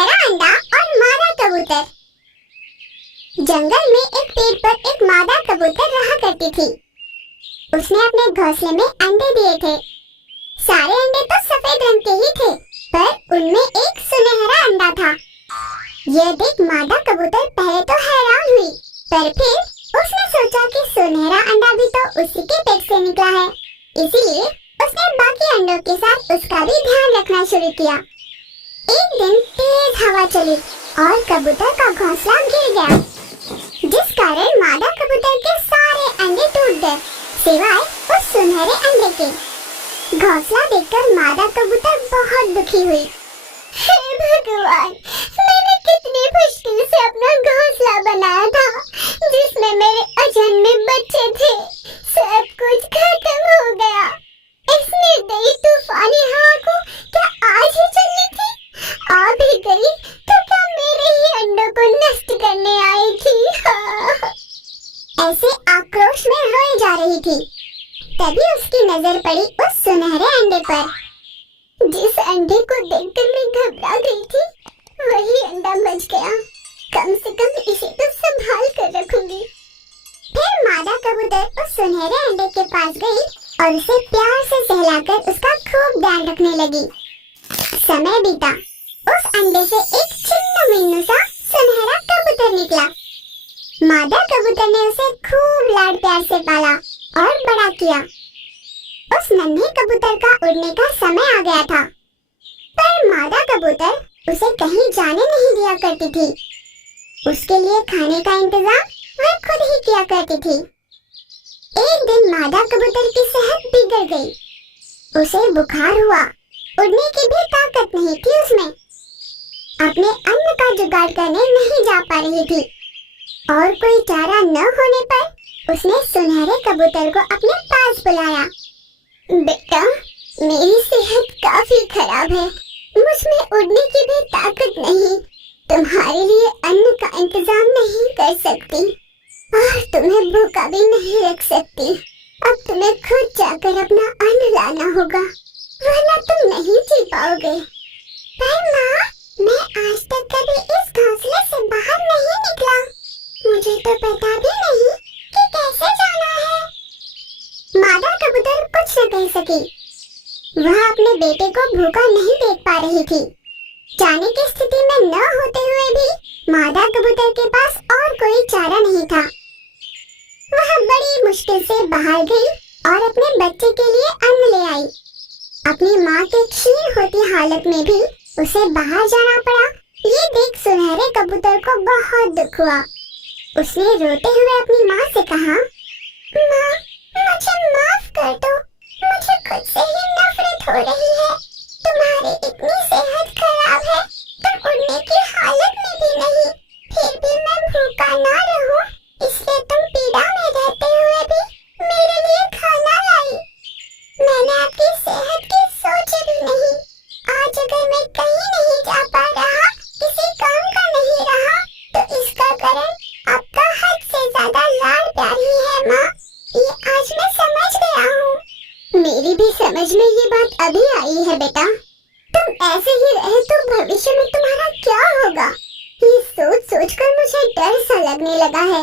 सुनहरा अंडा और मादा कबूतर। जंगल में एक पेड़ पर एक मादा कबूतर रहा करती थी। उसने अपने घोंसले में अंडे दिए थे। सारे अंडे तो सफेद रंग के ही थे, पर उनमें एक सुनहरा अंडा था। यह देख मादा कबूतर पहले तो हैरान हुई, पर फिर उसने सोचा कि सुनहरा अंडा भी तो उसी के पेट से निकला है, इसीलिए उसने बाकी अंडों के साथ उसका भी ध्यान रखना शुरू किया। एक दिन तेज हवा चली और कबूतर का घोंसला गिर गया, जिस कारण मादा कबूतर के सारे अंडे टूट गए, सिवाय उस सुनहरे अंडे के। घोंसला देखकर मादा कबूतर बहुत दुखी हुई। हे भगवान, मैंने कितनी मुश्किल से अपना घोंसला बनाया था, जिसमें मेरे अजन्मे बच्चे थे। सब कुछ खत्म हो गया। इस निर्दयी तूफानी हवा को क्या आज ही चलनी थी? आ भी गई तो क्या मेरे ही अंडों को नष्ट करने आई थी? ऐसे आक्रोश में रोई जा रही थी। तभी उसकी नजर पड़ी उस सुनहरे अंडे पर। जिस अंडे को देखकर मैं घबरा गई थी, वही अंडा बच गया। कम से कम इसे तो संभाल कर रखूंगी। फिर मादा कबूतर उस सुनहरे अंडे के पास गई और उसे प्यार से सहलाकर उसका खूब ध्यान रखने लगी। समय बीता। उस अंडे से एक चिन्ना मिन्नू सा सुनहरा कबूतर निकला। मादा कबूतर ने उसे खूब लाड प्यार से पाला और बड़ा किया। उस नन्हे कबूतर का उड़ने का समय आ गया था, पर मादा कबूतर उसे कहीं जाने नहीं दिया करती थी। उसके लिए खाने का इंतजाम वह खुद ही किया करती थी। एक दिन मादा कबूतर की सेहत बिगड़ गई। उसे बुखार हुआ, उड़ने की भी ताकत नहीं थी उसमें। अपने अन्न का जुगाड़ करने नहीं जा पा रही थी और कोई चारा न होने पर उसने सुनहरे कबूतर को अपने पास बुलाया। बेटा, मेरी सेहत काफी खराब है, मुझमें उड़ने की भी ताकत नहीं, तुम्हारे लिए अन्न का इंतजाम नहीं कर सकती और तुम्हें भूखा भी नहीं रख सकती। अब तुम्हें खुद जाकर अपना अन्न लाना होगा, वरना तुम नहीं जी पाओगे। पर माँ, मैं आज तक कभी इस घोंसले से बाहर नहीं निकला, मुझे तो पता भी नहीं कि कैसे जाना है। मादा कबूतर कुछ न कह सकी। वह अपने बेटे को भूखा नहीं देख पा रही थी। जाने की स्थिति में न होते हुए भी मादा कबूतर के पास और कोई चारा नहीं था। वह बड़ी मुश्किल से बाहर गई और अपने बच्चे के लिए अन्न ले आई। अपनी माँ के क्षीण होती हालत में भी उसे बाहर जाना पड़ा। ये देख सुनहरे कबूतर को बहुत दुख हुआ। उसने रोते हुए अपनी माँ से कहा, माँ, मुझे माफ कर दो, मुझे खुद से ही नफरत हो रही है। तुम्हारी इतनी सेहत खराब है, तुम उड़ने की हालत में भी नहीं, फिर भी मैं भूखा ना रहूं, इसलिए तुम पीड़ा में रहते हुए भी मेरे लिए खाना लाई। मैंने आपकी सेहत की सोची भी नहीं। आज अगर मैं कहीं नहीं जा पा रहा, किसी काम का नहीं रहा, तो इसका कारण आपका हद से ज्यादा लाड प्यार ही है माँ। ये आज मैं समझ गया हूँ। मेरी भी समझ में ये बात अभी आई है बेटा। तुम ऐसे ही रहे तो भविष्य में तुम्हारा क्या होगा, ये सोच सोच कर मुझे डर सा लगने लगा है।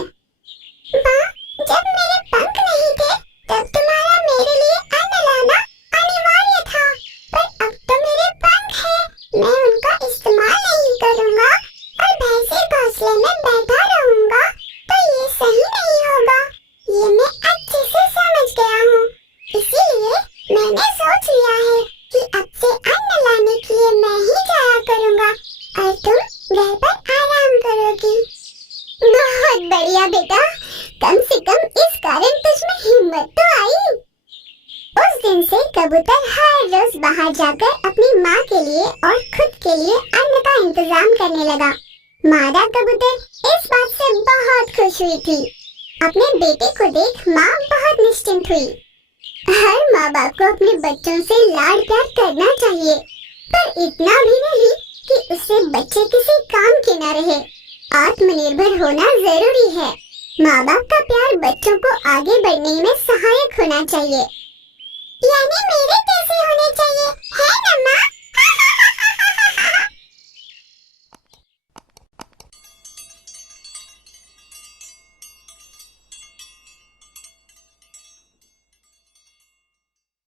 माँ, जब मेरे पंख नहीं थे तब तुम्हारा मेरे लिए अन्न लाना अनिवार्य था, पर अब तो मेरे पंख हैं, मैं उनका इस्तेमाल नहीं करूँगा और भैंसे घोंसले में बैठा रहूँगा, तो ये सही नहीं होगा। ये मैं अच्छे से समझ गया हूँ, इसीलिए मैंने सोच लिया है कि अब से अन्न लाने के लिए मैं ही जाया करूँगा और तुम घर पर आराम करोगी। बहुत बढ़िया बेटा, कम से कम इस कारण तुझमें हिम्मत तो आई। उस दिन से कबूतर हर रोज बाहर जाकर अपनी माँ के लिए और खुद के लिए अन्न का इंतजाम करने लगा। मादा कबूतर इस बात से बहुत खुश हुई थी। अपने बेटे को देख माँ बहुत निश्चिंत हुई। हर माँ बाप को अपने बच्चों से लाड प्यार करना चाहिए, पर इतना भी नहीं कि उससे बच्चे किसी काम के न रहे। आत्मनिर्भर होना जरूरी है। माँ बाप का प्यार बच्चों को आगे बढ़ने में सहायक होना चाहिए। यानी मेरे जैसे होने चाहिए, है ना माँ?